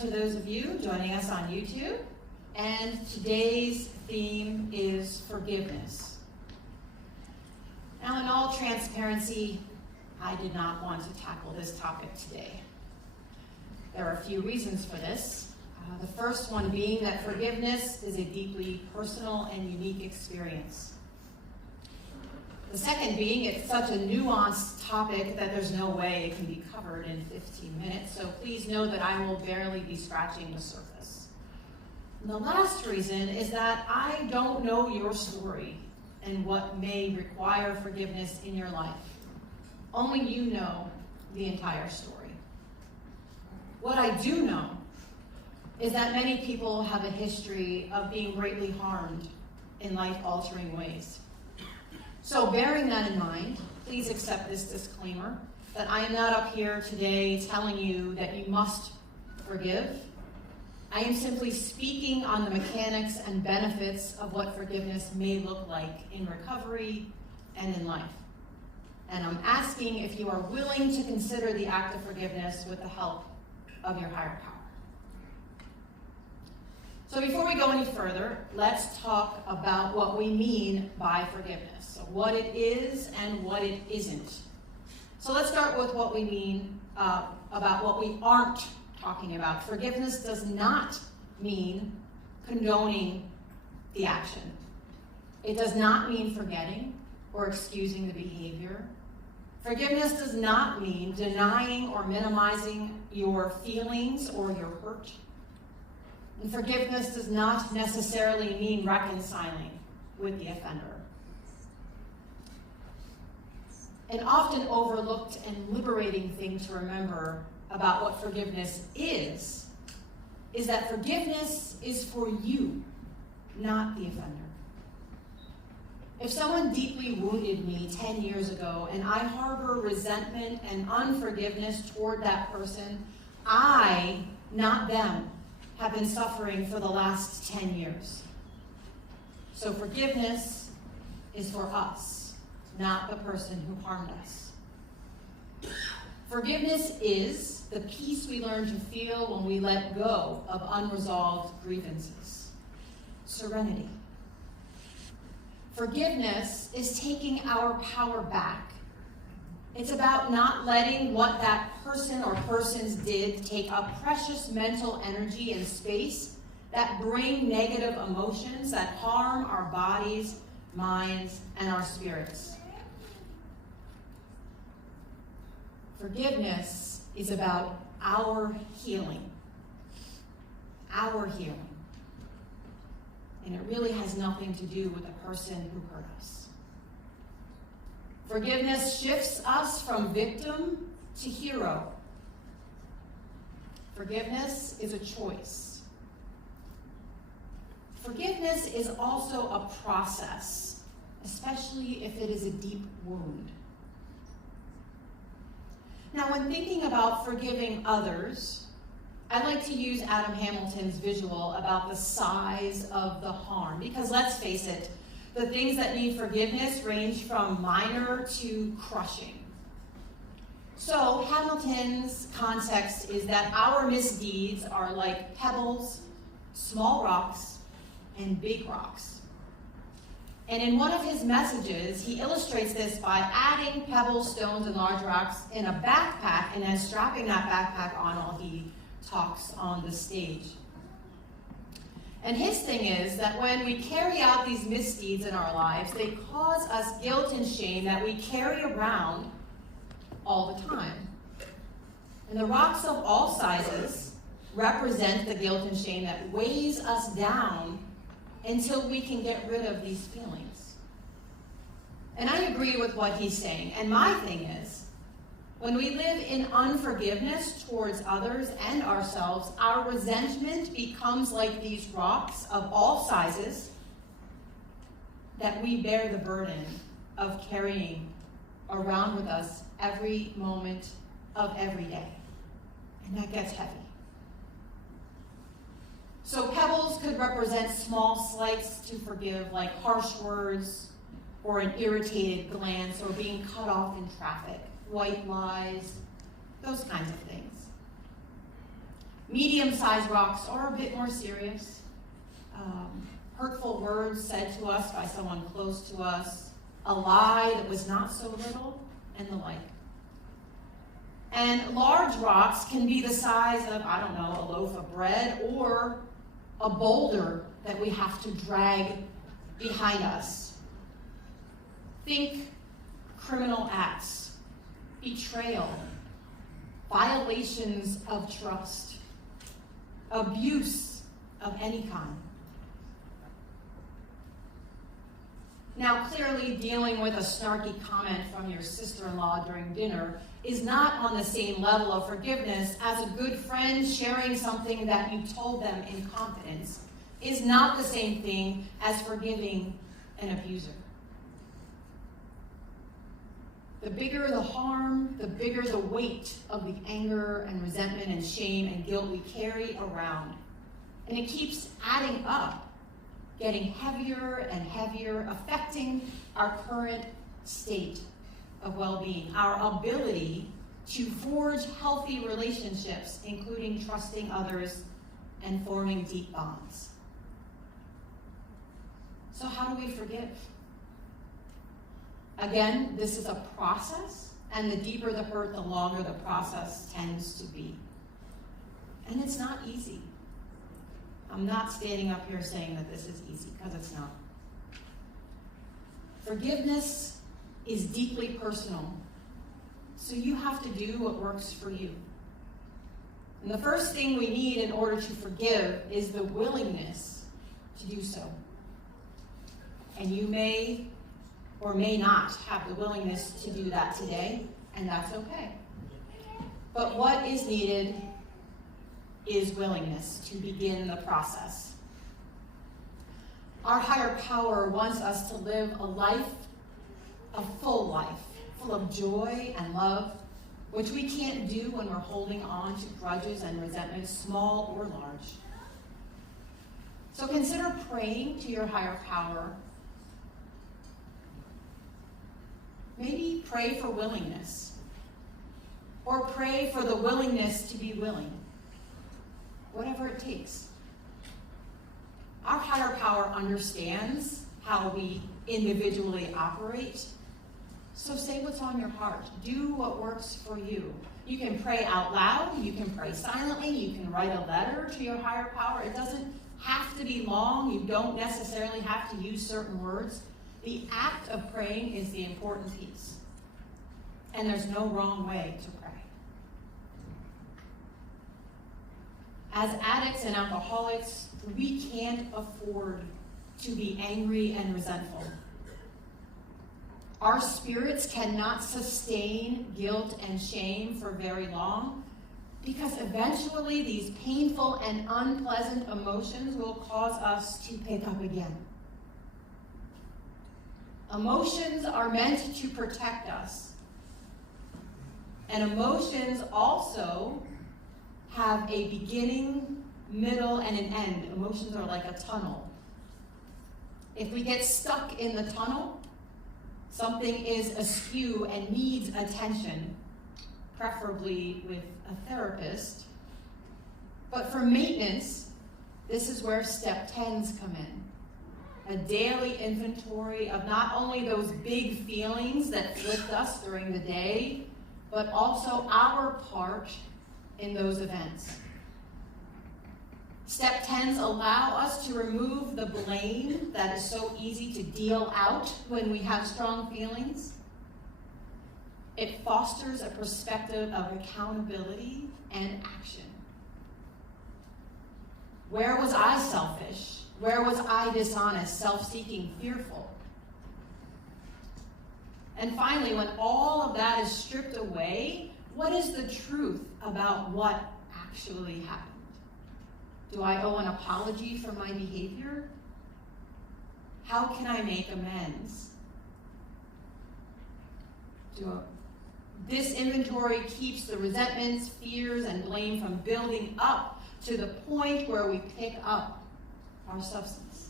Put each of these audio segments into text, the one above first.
to those of you joining us on YouTube. And today's theme is forgiveness. Now, in all transparency, I did not want to tackle this topic today. There are a few reasons for this. The first one being that forgiveness is a deeply personal and unique experience. The second being it's such a nuanced topic that there's no way it can be covered in 15 minutes, so please know that I will barely be scratching the surface. And the last reason is that I don't know your story and what may require forgiveness in your life. Only you know the entire story. What I do know is that many people have a history of being greatly harmed in life-altering ways. So bearing that in mind, please accept this disclaimer that I am not up here today telling you that you must forgive. I am simply speaking on the mechanics and benefits of what forgiveness may look like in recovery and in life. And I'm asking if you are willing to consider the act of forgiveness with the help of your higher power. So before we go any further, let's talk about what we mean by forgiveness. So what it is and what it isn't. So let's start with what we mean about what we aren't talking about. Forgiveness does not mean condoning the action. It does not mean forgetting or excusing the behavior. Forgiveness does not mean denying or minimizing your feelings or your hurt. And forgiveness does not necessarily mean reconciling with the offender. An often overlooked and liberating thing to remember about what forgiveness is that forgiveness is for you, not the offender. If someone deeply wounded me 10 years ago and I harbor resentment and unforgiveness toward that person, I, not them, have been suffering for the last 10 years. So forgiveness is for us, not the person who harmed us. Forgiveness is the peace we learn to feel when we let go of unresolved grievances. Serenity. Forgiveness is taking our power back. It's about not letting what that person or persons did take up precious mental energy and space that bring negative emotions that harm our bodies, minds, and our spirits. Forgiveness is about our healing. Our healing. And it really has nothing to do with the person who hurt us. Forgiveness shifts us from victim to hero. Forgiveness is a choice. Forgiveness is also a process, especially if it is a deep wound. Now, when thinking about forgiving others, I'd like to use Adam Hamilton's visual about the size of the harm, because let's face it, the things that need forgiveness range from minor to crushing. So Hamilton's context is that our misdeeds are like pebbles, small rocks, and big rocks. And in one of his messages, he illustrates this by adding pebbles, stones, and large rocks in a backpack and then strapping that backpack on while he talks on the stage. And his thing is that when we carry out these misdeeds in our lives, they cause us guilt and shame that we carry around all the time. And the rocks of all sizes represent the guilt and shame that weighs us down until we can get rid of these feelings. And I agree with what he's saying. And my thing is, when we live in unforgiveness towards others and ourselves, our resentment becomes like these rocks of all sizes that we bear the burden of carrying around with us every moment of every day. And that gets heavy. So pebbles could represent small slights to forgive, like harsh words or an irritated glance or being cut off in traffic, white lies, those kinds of things. Medium-sized rocks are a bit more serious. Hurtful words said to us by someone close to us, a lie that was not so little, and the like. And large rocks can be the size of, I don't know, a loaf of bread or a boulder that we have to drag behind us. Think criminal acts, betrayal, violations of trust, abuse of any kind. Now, clearly, dealing with a snarky comment from your sister-in-law during dinner is not on the same level of forgiveness as a good friend sharing something that you told them in confidence is not the same thing as forgiving an abuser. The bigger the harm, the bigger the weight of the anger and resentment and shame and guilt we carry around. And it keeps adding up, getting heavier and heavier, affecting our current state of well-being, our ability to forge healthy relationships, including trusting others and forming deep bonds. So how do we forgive? Again, this is a process, and the deeper the hurt, the longer the process tends to be. And it's not easy. I'm not standing up here saying that this is easy, because it's not. Forgiveness is deeply personal, so you have to do what works for you. And the first thing we need in order to forgive is the willingness to do so. And you may or may not have the willingness to do that today, and that's okay. But what is needed is willingness to begin the process. Our higher power wants us to live a full life, full of joy and love, which we can't do when we're holding on to grudges and resentments, small or large. So consider praying to your higher power. Maybe pray for willingness, or pray for the willingness to be willing. Whatever it takes. Our higher power understands how we individually operate. So say what's on your heart. Do what works for you. You can pray out loud. You can pray silently. You can write a letter to your higher power. It doesn't have to be long. You don't necessarily have to use certain words. The act of praying is the important piece. And there's no wrong way to pray. As addicts and alcoholics, we can't afford to be angry and resentful. Our spirits cannot sustain guilt and shame for very long, because eventually these painful and unpleasant emotions will cause us to pick up again. Emotions are meant to protect us. And emotions also have a beginning, middle, and an end. Emotions are like a tunnel. If we get stuck in the tunnel, something is askew and needs attention, preferably with a therapist. But for maintenance, this is where step 10s come in. A daily inventory of not only those big feelings that flipped us during the day, but also our part in those events. Step 10s allow us to remove the blame that is so easy to deal out when we have strong feelings. It fosters a perspective of accountability and action. Where was I selfish? Where was I dishonest, self-seeking, fearful? And finally, when all of that is stripped away, what is the truth about what actually happened? Do I owe an apology for my behavior? How can I make amends? This inventory keeps the resentments, fears, and blame from building up to the point where we pick up our substance.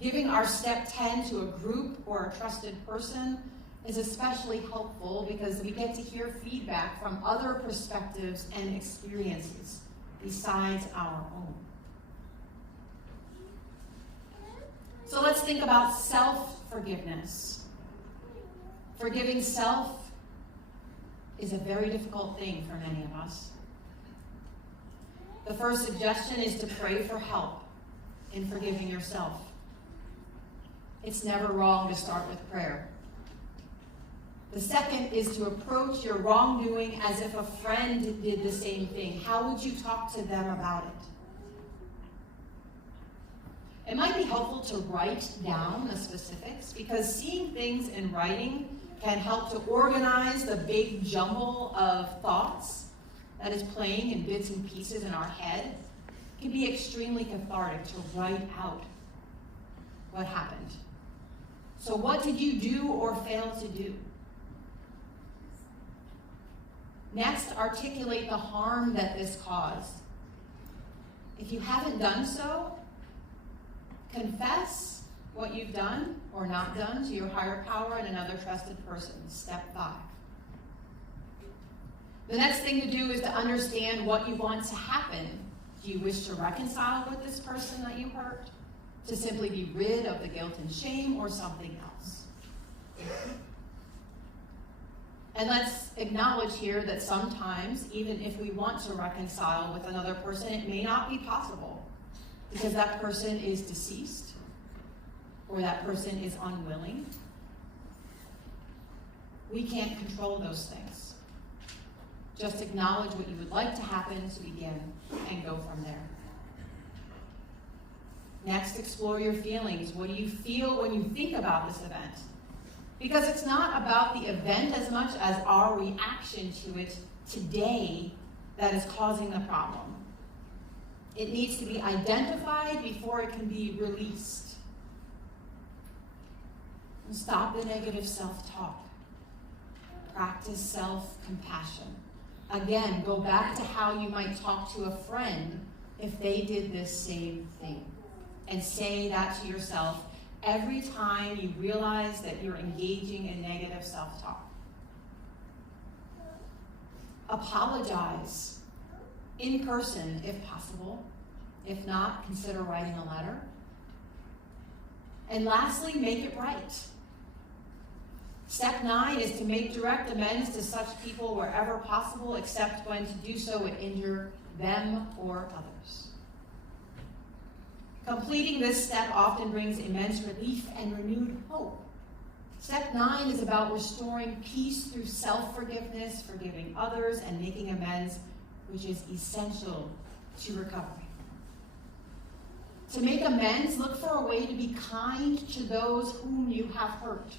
Giving our step 10 to a group or a trusted person, is especially helpful because we get to hear feedback from other perspectives and experiences besides our own. So let's think about self-forgiveness. Forgiving self is a very difficult thing for many of us. The first suggestion is to pray for help in forgiving yourself. It's never wrong to start with prayer. The second is to approach your wrongdoing as if a friend did the same thing. How would you talk to them about it? It might be helpful to write down the specifics because seeing things in writing can help to organize the big jumble of thoughts that is playing in bits and pieces in our head. It can be extremely cathartic to write out what happened. So what did you do or fail to do? Next, articulate the harm that this caused. If you haven't done so, confess what you've done or not done to your higher power and another trusted person. Step 5. The next thing to do is to understand what you want to happen. Do you wish to reconcile with this person that you hurt? To simply be rid of the guilt and shame, or something else? And let's acknowledge here that sometimes, even if we want to reconcile with another person, it may not be possible because that person is deceased or that person is unwilling. We can't control those things. Just acknowledge what you would like to happen to begin and go from there. Next, explore your feelings. What do you feel when you think about this event? Because it's not about the event as much as our reaction to it today that is causing the problem. It needs to be identified before it can be released. And stop the negative self-talk. Practice self-compassion. Again, go back to how you might talk to a friend if they did this same thing. And say that to yourself every time you realize that you're engaging in negative self-talk. Apologize in person if possible. If not, consider writing a letter. And lastly, make it right. Step 9 is to make direct amends to such people wherever possible, except when to do so would injure them or others. Completing this step often brings immense relief and renewed hope. Step 9 is about restoring peace through self-forgiveness, forgiving others, and making amends, which is essential to recovery. To make amends, look for a way to be kind to those whom you have hurt.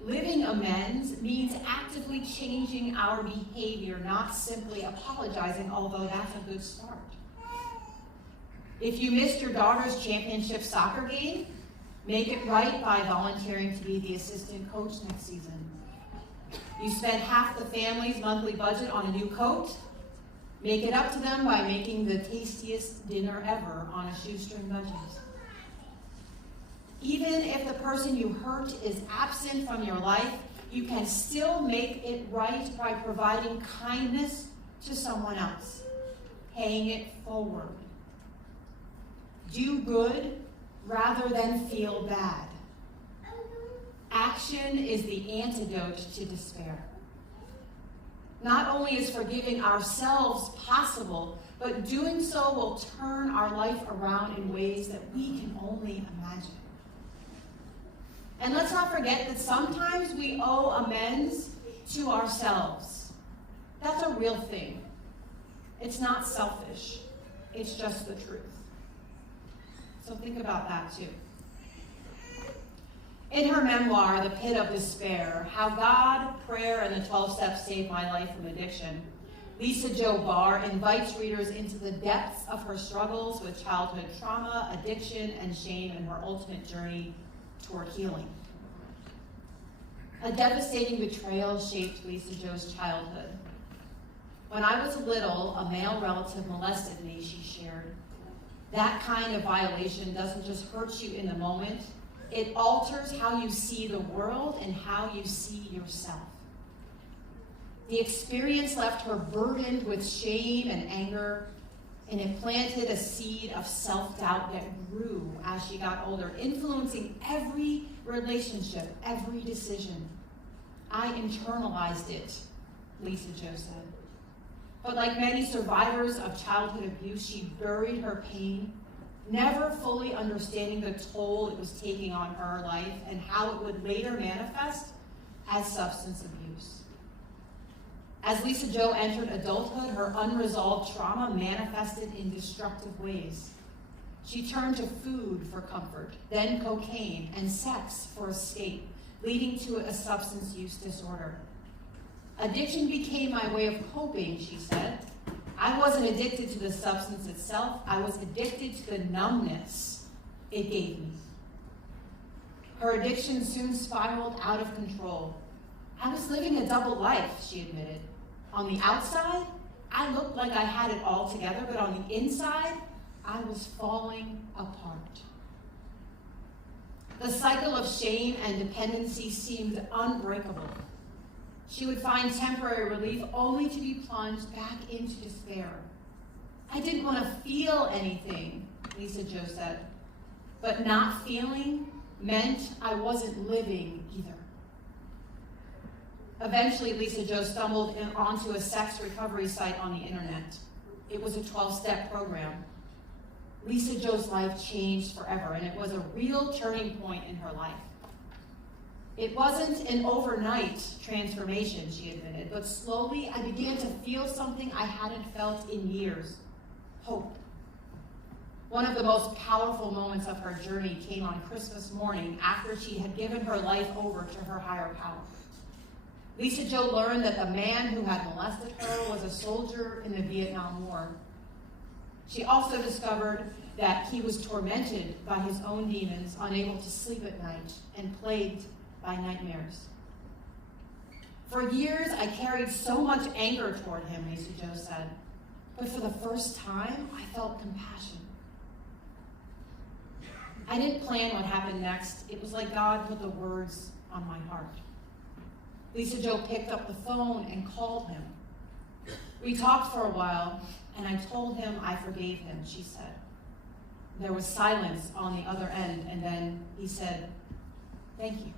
Living amends means actively changing our behavior, not simply apologizing, although that's a good start. If you missed your daughter's championship soccer game, make it right by volunteering to be the assistant coach next season. You spent half the family's monthly budget on a new coat, make it up to them by making the tastiest dinner ever on a shoestring budget. Even if the person you hurt is absent from your life, you can still make it right by providing kindness to someone else, paying it forward. Do good rather than feel bad. Action is the antidote to despair. Not only is forgiving ourselves possible, but doing so will turn our life around in ways that we can only imagine. And let's not forget that sometimes we owe amends to ourselves. That's a real thing. It's not selfish. It's just the truth. So think about that too. In her memoir, The Pit of Despair, How God, Prayer, and the 12 Steps Saved My Life from Addiction, Lisa Jo Barr invites readers into the depths of her struggles with childhood trauma, addiction, and shame, and her ultimate journey toward healing. A devastating betrayal shaped Lisa Jo's childhood. When I was little, a male relative molested me, she shared. That kind of violation doesn't just hurt you in the moment, It alters how you see the world and how you see yourself. The experience left her burdened with shame and anger, and it planted a seed of self-doubt that grew as she got older, influencing every relationship, every decision. I internalized it, Lisa Jo said. But like many survivors of childhood abuse, she buried her pain, never fully understanding the toll it was taking on her life and how it would later manifest as substance abuse. As Lisa Jo entered adulthood, her unresolved trauma manifested in destructive ways. She turned to food for comfort, then cocaine and sex for escape, leading to a substance use disorder. Addiction became my way of coping, she said. I wasn't addicted to the substance itself. I was addicted to the numbness it gave me. Her addiction soon spiraled out of control. I was living a double life, she admitted. On the outside, I looked like I had it all together, but on the inside, I was falling apart. The cycle of shame and dependency seemed unbreakable. She would find temporary relief only to be plunged back into despair. I didn't want to feel anything, Lisa Jo said, but not feeling meant I wasn't living either. Eventually, Lisa Jo stumbled onto a sex recovery site on the internet. It was a 12-step program. Lisa Jo's life changed forever, and it was a real turning point in her life. It wasn't an overnight transformation, she admitted, but slowly I began to feel something I hadn't felt in years: hope. One of the most powerful moments of her journey came on Christmas morning after she had given her life over to her higher power. Lisa Jo learned that the man who had molested her was a soldier in the Vietnam War. She also discovered that he was tormented by his own demons, unable to sleep at night, and plagued by nightmares. For years, I carried so much anger toward him, Lisa Jo said, but for the first time, I felt compassion. I didn't plan what happened next. It was like God put the words on my heart. Lisa Jo picked up the phone and called him. We talked for a while, and I told him I forgave him, she said. There was silence on the other end, and then he said, "Thank you."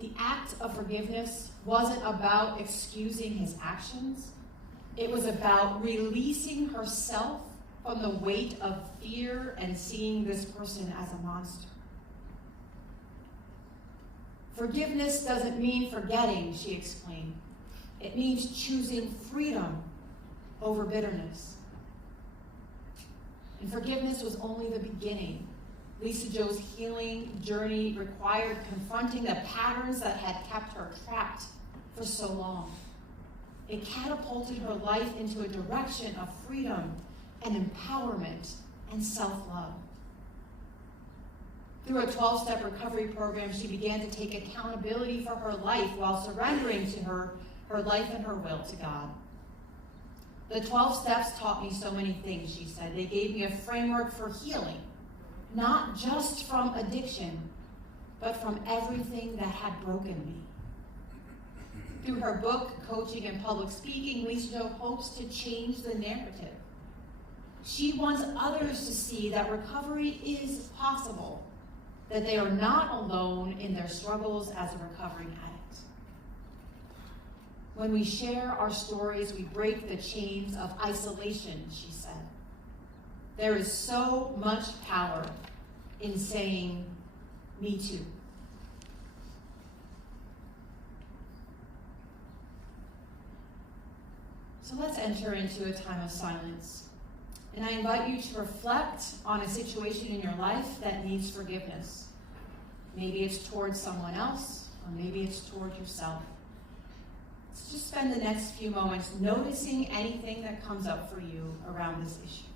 The act of forgiveness wasn't about excusing his actions. It was about releasing herself from the weight of fear and seeing this person as a monster. Forgiveness doesn't mean forgetting, she explained. It means choosing freedom over bitterness. And forgiveness was only the beginning. Lisa Jo's healing journey required confronting the patterns that had kept her trapped for so long. It catapulted her life into a direction of freedom and empowerment and self-love. Through a 12-step recovery program, she began to take accountability for her life while surrendering to her life and her will to God. The 12 steps taught me so many things, she said. They gave me a framework for healing, not just from addiction, but from everything that had broken me. Through her book, Coaching and Public Speaking, Lisa Jo hopes to change the narrative. She wants others to see that recovery is possible, that they are not alone in their struggles as a recovering addict. When we share our stories, we break the chains of isolation, she said. There is so much power in saying, "Me too." So let's enter into a time of silence. And I invite you to reflect on a situation in your life that needs forgiveness. Maybe it's towards someone else, or maybe it's towards yourself. Let's just spend the next few moments noticing anything that comes up for you around this issue.